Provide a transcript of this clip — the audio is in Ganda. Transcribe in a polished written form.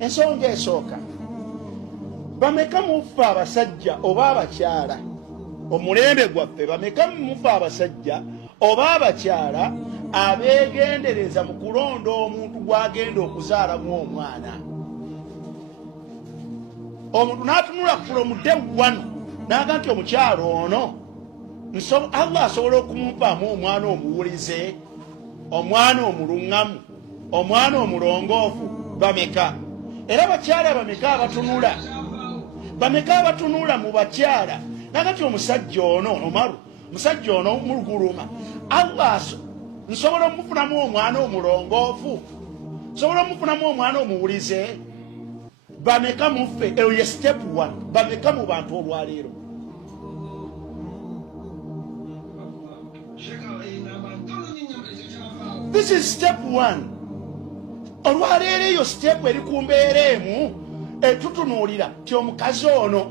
ensonga esooka bameka mufa abasajja oba abakyala omulembe gwaffe bameka mufa abasajja oba abakyala abeegendereza mu kulonda omuntu gwagenda okuzaalamu omwana. Omuntu n'atunula from day one n'aga nti omukyalo ono Allah asobola okumumpaamu omwana omuwulize, omwana omuluŋŋamu, omwana omulongoofu. Bameka era abakyala bameka abatunula, bameka abatunula mu bakyala n'aga nti omusajja ono Omaru, omusajja ono muluguluma, Allah nsobola omufunamu omwana omulongoofu, nsobola omufunamu omwana omuwulize. Bameka muffe, eyo ye step one. Bameka mu bantu olwaleero. This is step one. Olwaleero eyo step eri ku mbeera emu etutunuulira ti omukazi ono